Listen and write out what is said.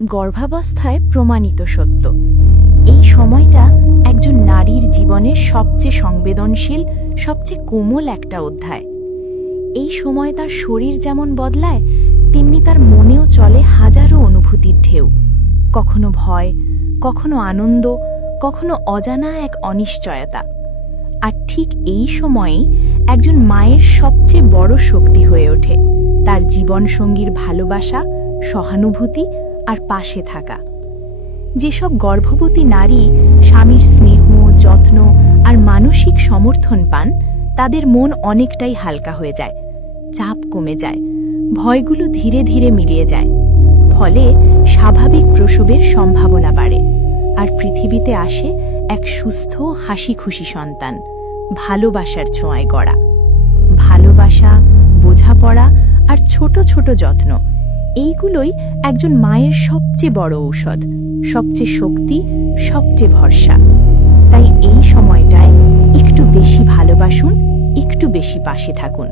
গর্ভাবস্থায় প্রমাণিত সত্য। এই সময়টা একজন নারীর জীবনের সবচেয়ে সংবেদনশীল, সবচেয়ে কোমল একটা অধ্যায়। এই সময় তার শরীর যেমন বদলায়, তেমনি তার মনেও চলে হাজারো অনুভূতির ঢেউ। কখনো ভয়, কখনো আনন্দ, কখনো অজানা এক অনিশ্চয়তা। আর ঠিক এই সময়েই একজন মায়ের সবচেয়ে বড় শক্তি হয়ে ওঠে তার জীবনসঙ্গীর ভালোবাসা, সহানুভূতি আর পাশে থাকা। যেসব গর্ভবতী নারী স্বামীর স্নেহ, যত্ন আর মানসিক সমর্থন পান, তাদের মন অনেকটাই হালকা হয়ে যায়, চাপ কমে যায়, ভয়গুলো ধীরে ধীরে মিলিয়ে যায়। ফলে স্বাভাবিক প্রসবের সম্ভাবনা বাড়ে, আর পৃথিবীতে আসে এক সুস্থ, হাসি খুশি সন্তান, ভালোবাসার ছোঁয়ায় গড়া। ভালোবাসা, বোঝাপড়া আর ছোট ছোট যত্ন, এইগুলোই একজন মায়ের সবচেয়ে বড় ঔষধ, সবচেয়ে শক্তি, সবচেয়ে ভরসা। তাই এই সময়টায় একটু বেশি ভালোবাসুন, একটু বেশি পাশে থাকুন।